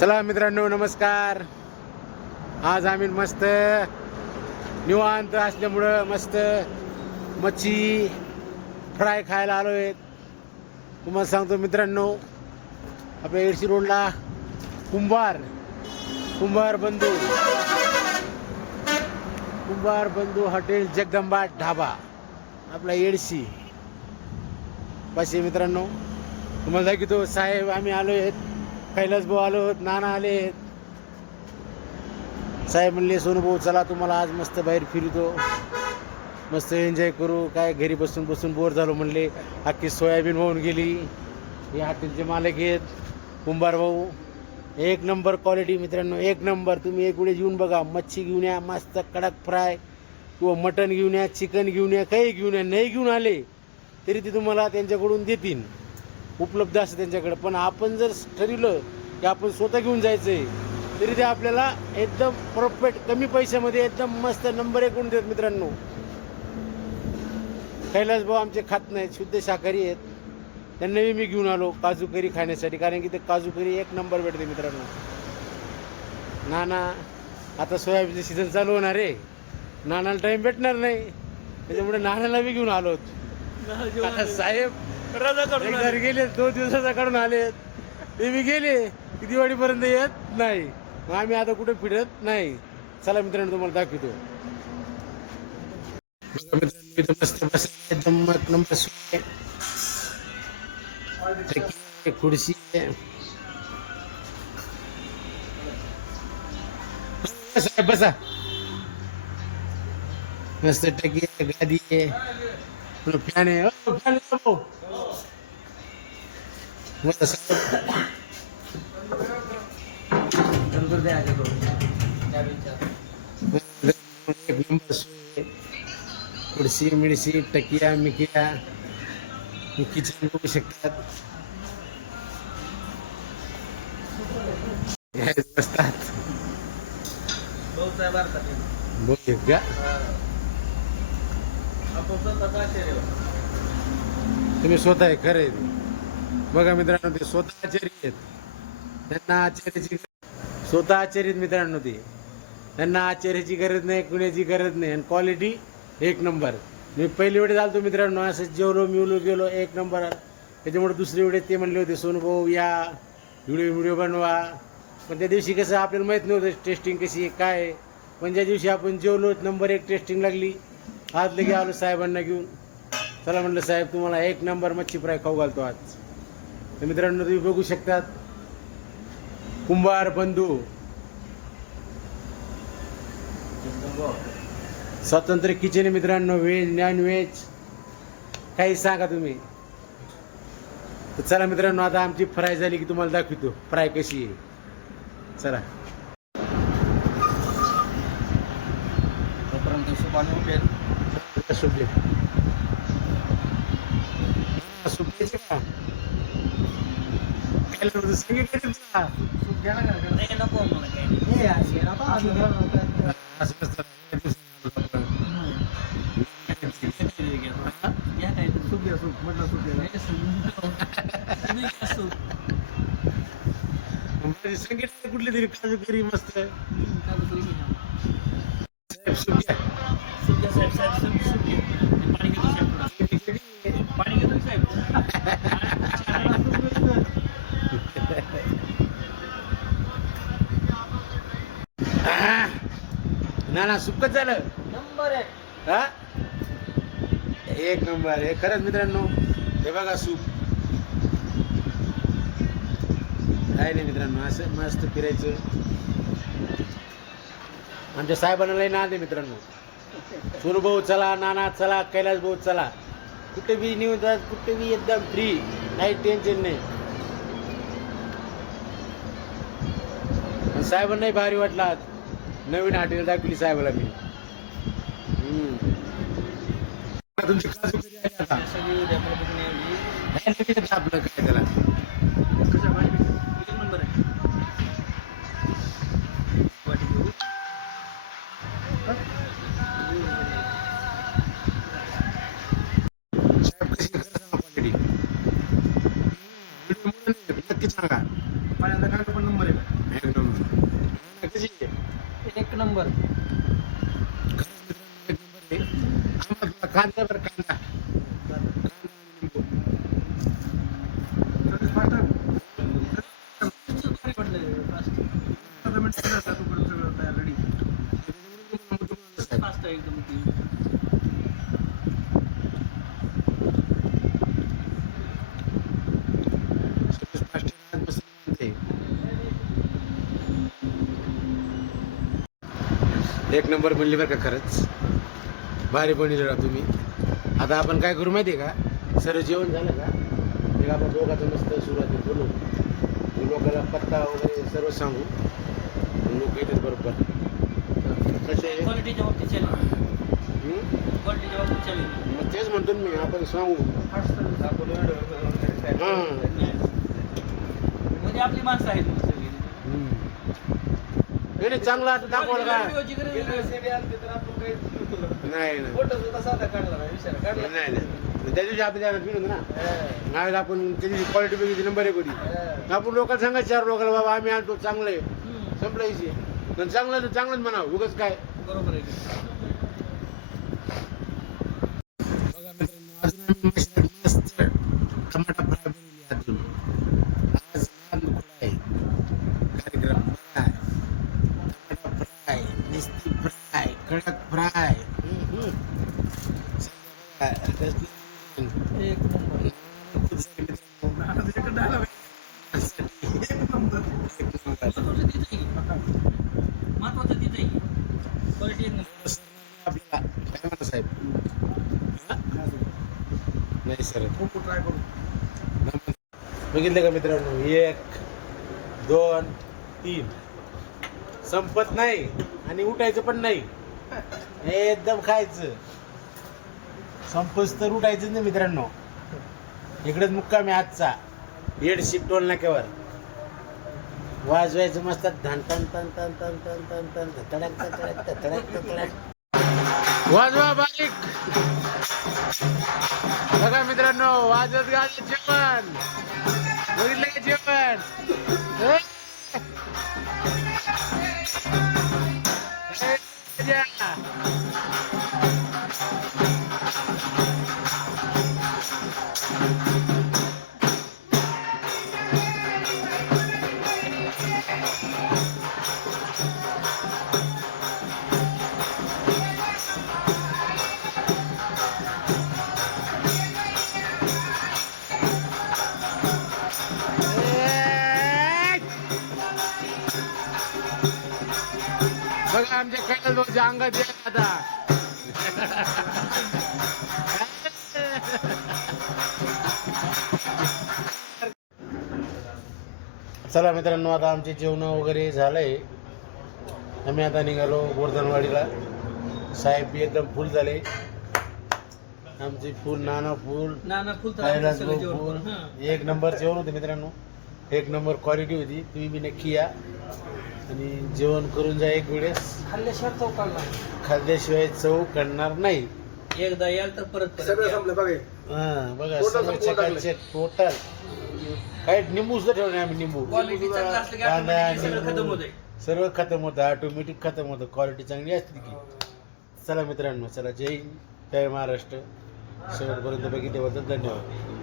चला मित्रांनो नमस्कार. आज आम्ही मस्त निवांत असल्यामुळं मस्त मच्छी फ्राय खायला आलो आहेत तुम्हाला सांगतो मित्रांनो आपल्या एडशी रोडला कुंभार कुंभार बंधू कुंभार बंधू हॉटेल जगदंबा ढाबा आपला एडशी. पाचशे मित्रांनो. तुम्हाला दाखवतो साहेब आम्ही आलो आहेत कैलास भाऊ आलो नाना आले. आहेत साहेब म्हणले सोनू भाऊ चला तुम्हाला आज मस्त बाहेर फिरतो. मस्त एन्जॉय करू. काय घरी बसून बसून बोर झालो म्हणले. अख्खी सोयाबीन होऊन गेली. हे हॉटेलचे मालक आहेत. कुंभार भाऊ एक नंबर क्वालिटी मित्रांनो एक नंबर तुम्ही एक वेळेस येऊन बघा. मच्छी घेऊन या मस्त कडक फ्राय किंवा मटण घेऊन या चिकन घेऊन या काही घेऊन या नाही घेऊन आले तरी ते तुम्हाला त्यांच्याकडून देतील. उपलब्ध असतं त्यांच्याकडे. पण आपण जर ठरवलं की आपण स्वतः घेऊन जायचं आहे तरी ते आपल्याला एकदम परफेक्ट कमी पैशामध्ये एकदम मस्त नंबर एक देत मित्रांनो. कैलास भाऊ आमचे खात नाहीत शुद्ध शाकाहारी आहेत. त्यांनाही मी घेऊन आलो काजू करी खाण्यासाठी कारण की ते काजू करी एक नंबर भेटते मित्रांनो. नाना आता सोयाबीनचं सीझन चालू होणार आहे. नानाला टाईम भेटणार नाही. त्याच्यामुळे नानाला बी घेऊन आलो आता साहेब एक घरी गेले दोन दिवसाचा काढून आले. ते मी गेले की दिवाळीपर्यंत येत नाही. मग आम्ही आता कुठे फिरत नाही. चला मित्रांनो तुम्हाला दाखवतो. आहे बसा. मस्त टकी आहे गादी आहे. फॅन आहे ओ, फॅन. खुर्ची मिळशी टकिया मिकिया किचन बघू शकतात. हे बसतात बघ का? तुम्ही स्वतः आहे खरं आहे. बघा मित्रांनो ते स्वतः आचार्य आहेत. त्यांना आचार्याची स्वतः आचार्य मित्रांनो ते. त्यांना आचार्याची गरज नाही कुण्याची गरज नाही. आणि क्वालिटी एक नंबर मी पहिली वेळेस आलतो मित्रांनो असं जेवलो मिवलो गेलो एक नंबर त्याच्यामुळे दुसरी वेळेस ते म्हणले होते सोनू भाऊ या. व्हिडिओ व्हिडिओ बनवा. पण त्या दिवशी कसं आपल्याला माहीत नव्हतं टेस्टिंग कशी आहे काय आहे. पण ज्या दिवशी आपण जेवलो नंबर एक टेस्टिंग लागली. आज लगे आलो साहेबांना घेऊन. चला म्हटलं साहेब तुम्हाला एक नंबर मच्छी फ्राय खाऊ घालतो आज. तर मित्रांनो तुम्ही बघू शकतात. कुंभार बंधू. स्वतंत्र किचन आहे मित्रांनो व्हेज नॉन व्हेज काही सांगा तुम्ही. तर चला मित्रांनो आता आमची फ्राय झाली की तुम्हाला दाखवतो. फ्राय कशी आहे. चला. सुपले सुपलेचे का काय लागलं होतं? सांगितलं का? सूप घ्या ना का? नाही नको मला काय हे अशी आहे ना आता आम्ही घरात असं नसतं. हा? घ्या काय तुम्ही. सूप घ्या सूप म्हटलं सूप घ्या नाही सूप. तुम्ही घ्या सूप. माझी सांगितलं कुठली तरी काजू करी मस्त हम्म, काजू करी घ्या. साहेब सूप घ्या. साहेब साहेब सूप सूप घ्या ते पाणी घेतो साहेब. पाणी घेतो साहेब. आह! ना ना सुकच झालं. नंबर आहे. हा? एक नंबर हे खरंच मित्रांनो हे बघा सूप. काय नाही मित्रांनो असं मस्त फिरायचं. आमच्या साहेबांना लई नाद आहे मित्रांनो. सोनू भाऊ चला नाना चला कैलास भाऊ चला. कुठे बी जात कुठे बी एकदम फ्री काही टेन्शन नाही. साहेबांनाही भारी वाटला आज. नवीन हॉटेल दाखवली साहेबाला मी. हम्म. तुमची काजू करी आहे एक नंबर एक नंबर आहे. आम्हाला तुला कांदा बरं कांदा फास्ट आहे एकदम ती. सर्विस फास्ट आहे, मस्त बनते. एक नंबर बनली बरं का खरंच. भारी बनली राव तुम्ही. आता आपण काय करू माहिती आहे का? सर्व जेवण झालं का? एक आपण दोघाचं मस्त सुरुवाती बोलू. लोकांना पत्ता वगैरे सर्व सांगू. लोक येतात बरोबर. कसे? मग तेच म्हणतो मी आपण सांगू. हां. म्हणजे आपली माणसं आहेत. मग. नाही नाही, चांगलं आता दाखवलं का? नाही. नाही. नाही नाही नाही. त्या दिवशी आपल्या फिरून ना. नाही आपण त्या दिवशी क्वालिटी बघितली नंबर एक होती. आपण लोकांना सांगायचं चार लोकांना बाबा आम्ही आणतो चांगलं आहे. संपलं विषय. पण चांगलं तर चांगलंच म्हणावं उगच काय. बरोबर आहे. टमाटा महत्वाचं क्वालिटी आपल्याला साहेब नाही सर ट्राय करू बघितलं का मित्रांनो? एक दोन तीन. संपत नाही आणि उठायचं पण नाही. एकदम खायचं. संपच तर उठायचं नाही मित्रांनो. इकडेच मुक्काम आहे आजचा येडशीप टोल नाक्यावर. वाजवायचं मस्त धन तन तन तन तन तन तन तन तडक तडक तडक तडक वाजवा बारीक. बघा मित्रांनो वाजत गाजत जेवण. बघितलं का जेवण? Yeah. आमच्या कैलास भाऊच्या अंगात आता. चला मित्रांनो आता आमचे जेवण वगैरे झालंय. आम्ही आता निघालो गोर्धनवाडीला साहेब बी एकदम फुल झाले. आमचे फुल नाना फुल नाना फुल फुल. हां. एक नंबर जेवण होते मित्रांनो. एक नंबर क्वालिटी होती. तुम्ही बी नक्की या. आणि जेवण करून जा एक वेळेस. खाल्ल्याशिवाय चौकाला खाल्ल्याशिवाय चव करणार नाही. एकदा याल तर परत सगळं. संपलं बघा हा. बघा Total. चकाचक टोटल काही निंबू सुद्धा ठेवले आम्ही निंबू. Quality चांगलं असलं की कांदा सगळं खतम निंबू. सर्व खतम होतं ऑटोमॅटिक खतम होतं. क्वालिटी चांगली असते की. चला मित्रांनो चला. जय हिंद जय महाराष्ट्र. शेवटपर्यंत बघितल्याबद्दल धन्यवाद.